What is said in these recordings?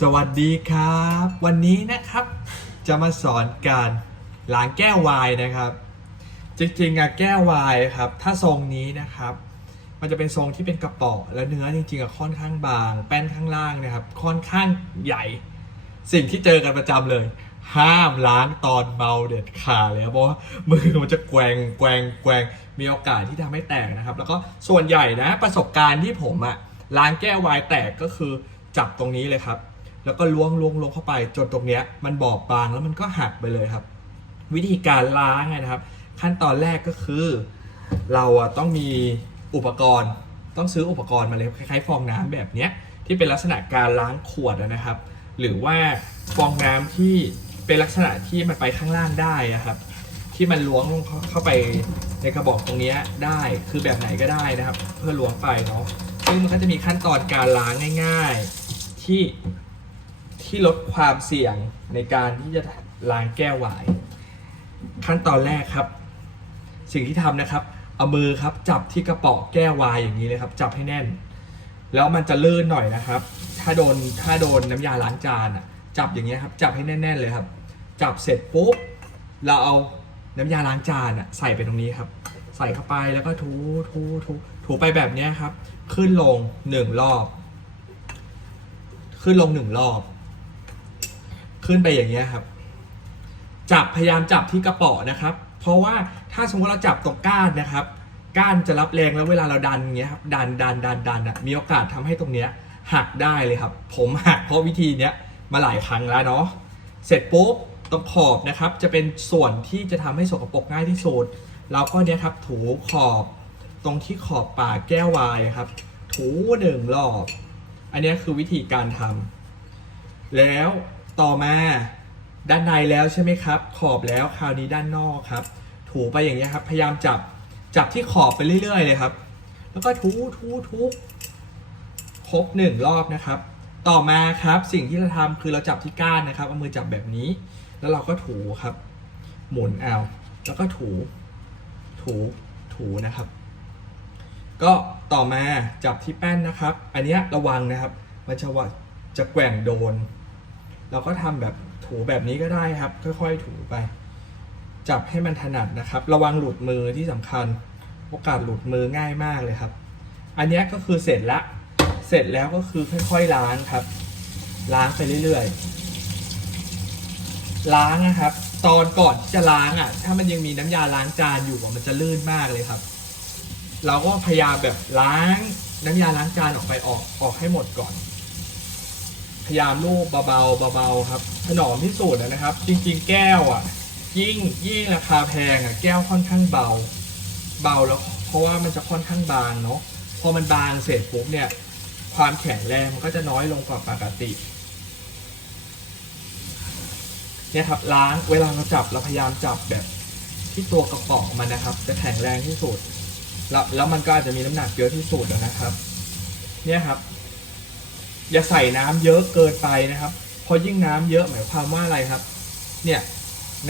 สวัสดีครับ วันนี้นะครับจะมาสอนการล้างแก้ววายนะครับ จริงๆอะแก้ววายครับ ถ้าทรงนี้นะครับ มันจะเป็นทรงที่เป็นกระป๋อและเนื้อจริงๆอะค่อนข้างบาง แป้นข้างล่างนะครับ ค่อนข้างใหญ่ สิ่งที่เจอกันประจำเลย ห้ามล้างตอนเมาเด็ดขาดเลยครับเพราะว่ามือมันจะแกว่งแกว่งแกว่งมีโอกาสที่ทำให้แตกนะครับ แล้วก็ส่วนใหญ่นะประสบการณ์ที่ผมอะล้างแก้ววายแตกก็คือจับตรงนี้เลยครับ แล้วก็ล้วงล้วงล้วงเข้าไปจนตรงเนี้ยมันบอบบางแล้วมันก็หักไปเลยครับ วิธีการล้างนะครับ ขั้นตอนแรกก็คือ เราอะต้องมีอุปกรณ์ ต้องซื้ออุปกรณ์มาเลยคล้ายๆฟองน้ำแบบเนี้ยที่เป็นลักษณะการล้างขวดนะครับ หรือว่าฟองน้ำที่เป็นลักษณะที่มันไปข้างล่างได้อะครับ ที่มันล้วงเข้าไปในกระบอกตรงนี้ได้คือแบบไหนก็ได้นะครับ เพื่อล้วงไปเนาะซึ่งมันก็จะมีขั้นตอนการล้างง่าย ๆ ที่ ที่ลดความเสี่ยงในการที่จะล้างแก้ววาย ขั้นตอนแรกครับ สิ่งที่ทำนะครับ เอามือครับจับที่กระป๋อแก้ววายอย่างนี้เลยครับ จับให้แน่น แล้วมันจะลื่นหน่อยนะครับ ถ้าโดนถ้าโดนน้ำยาล้างจานอะจับอย่างเงี้ยครับจับให้แน่น ๆ เลยครับ จับเสร็จปุ๊บเราเอาน้ำยาล้างจานอะใส่ไปตรงนี้ครับ ใส่เข้าไปแล้วก็ถูถูถูถูไปแบบเนี้ยครับ ขึ้นลงหนึ่งรอบ ขึ้นลงหนึ่งรอบ ขึ้นไปอย่างเงี้ยครับ จับพยายามจับที่กระป๋อนะครับ เพราะว่าถ้าสมมติเราจับตรงก้านนะครับ ก้านจะรับแรงแล้วเวลาเราดันเงี้ยครับดันดันดันดันอะมีโอกาสทำให้ตรงเนี้ยหักได้เลยครับ ผมหักเพราะวิธีเนี้ยมาหลายครั้งแล้วเนาะเสร็จปุ๊บตรงขอบนะครับ จะเป็นส่วนที่จะทำให้สกปรกง่ายที่สุดเราก็เนี้ยครับถูขอบตรงที่ขอบปากแก้ววายครับ ถูหนึ่งรอบ อันเนี้ยคือวิธีการทำแล้ว ต่อมาด้านในแล้วใช่ไหมครับ ขอบแล้วคราวนี้ด้านนอกครับ ถูไปอย่างเงี้ยครับพยายามจับจับที่ขอบไปเรื่อย ๆ เลยครับ แล้วก็ถูถูถูครบหนึ่งรอบนะครับ ต่อมาครับสิ่งที่เราทำคือเราจับที่ก้านนะครับเอามือจับแบบนี้ แล้วเราก็ถูครับ หมุนเอาแล้วก็ถูถูถูนะครับ ก็ต่อมาจับที่แป้นนะครับ อันนี้ระวังนะครับมันจะว่าจะแกว่งโดน เราก็ทำแบบถูแบบนี้ก็ได้ครับ ค่อยๆ ถูไป จับให้มันถนัดนะครับ ระวังหลุดมือที่สำคัญ โอกาสหลุดมือง่ายมากเลยครับ อันนี้ก็คือเสร็จละ เสร็จแล้วก็คือค่อยๆล้างครับ ล้างไปเรื่อยๆ ล้างนะครับ ตอนก่อนจะล้างอะ ถ้ามันยังมีน้ำยาล้างจานอยู่มันจะลื่นมากเลยครับ เราก็พยายามแบบล้างน้ำยาล้างจานออกไปออกออกให้หมดก่อน พยายามลูบเบาๆเบาๆครับถนอมที่สุดนะครับ จริงๆ แก้วอะ ยิ่งยิ่งราคาแพงอะแก้วค่อนข้างเบา เบาแล้ว เพราะว่ามันจะค่อนข้างบางเนาะพอมันบางเสร็จปุ๊บเนี่ย ความแข็งแรงมันก็จะน้อยลงกว่าปกติเนี่ยครับล้างเวลาเราจับเราพยายามจับแบบที่ตัวกระป๋องมันนะครับ จะแข็งแรงที่สุด แล้วแล้วมันก็อาจจะมีน้ำหนักเยอะที่สุดนะครับ เนี่ยครับ อย่าใส่น้ำเยอะเกินไปนะครับ เพราะยิ่งน้ำเยอะหมายความว่าอะไรครับ เนี่ย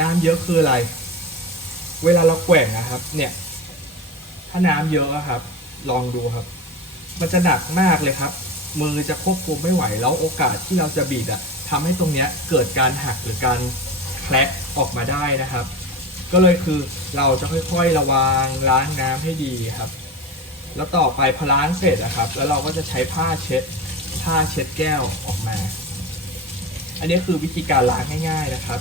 น้ำเยอะคืออะไร เวลาเราแกว่งนะครับ เนี่ย ถ้าน้ำเยอะครับ ลองดูครับ มันจะหนักมากเลยครับ มือจะควบคุมไม่ไหวแล้วโอกาสที่เราจะบีดอะทำให้ตรงเนี้ยเกิดการหักหรือการแคลกออกมาได้นะครับ ก็เลยคือเราจะค่อยๆระวังล้างน้ำให้ดีครับ แล้วต่อไปพอล้างเสร็จนะครับ แล้วเราก็จะใช้ผ้าเช็ด ผ้าเช็ดแก้วออกมา อันนี้คือวิธีการล้างง่าย ๆนะครับ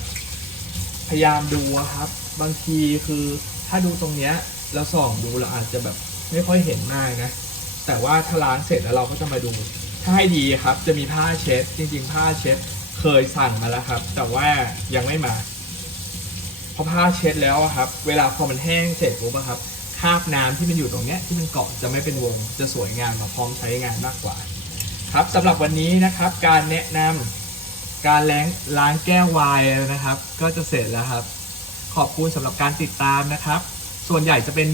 พยายามดูครับ บางทีคือถ้าดูตรงเนี้ยเราส่องดูเราอาจจะแบบไม่ค่อยเห็นมากนะ แต่ว่าถ้าล้างเสร็จแล้วเราก็จะมาดู ถ้าให้ดีครับ จะมีผ้าเช็ด จริง ๆ ผ้าเช็ดเคยสั่งมาแล้วครับ แต่ว่ายังไม่มาพอผ้าเช็ดแล้วครับ เวลาพอมันแห้งเสร็จปุ๊บอะครับคราบน้ำที่มันอยู่ตรงเนี้ยที่มันเกาะจะไม่เป็นวงจะสวยงามมาพร้อมใช้งานมากกว่า ครับสำหรับวันนี้นะครับการแนะนำการล้างล้างแก้ววายนะครับ ก็จะเสร็จแล้วครับ ขอบคุณสำหรับการติดตามนะครับ ส่วนใหญ่จะเป็น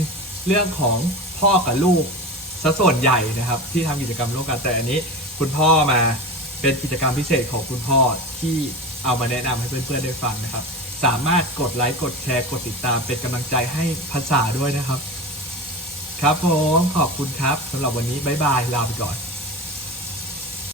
เรื่องของพ่อกับลูกซะส่วนใหญ่นะครับ ที่ทำกิจกรรมร่วมกันแต่อันนี้ คุณพ่อมาเป็นกิจกรรมพิเศษของคุณพ่อที่เอามาแนะนำให้เพื่อนๆได้ฟังนะครับ สามารถกดไลค์กดแชร์กดติดตามเป็นกำลังใจให้ภาษาด้วยนะครับ ครับผมขอบคุณครับสำหรับวันนี้บ๊ายบายลาไปก่อน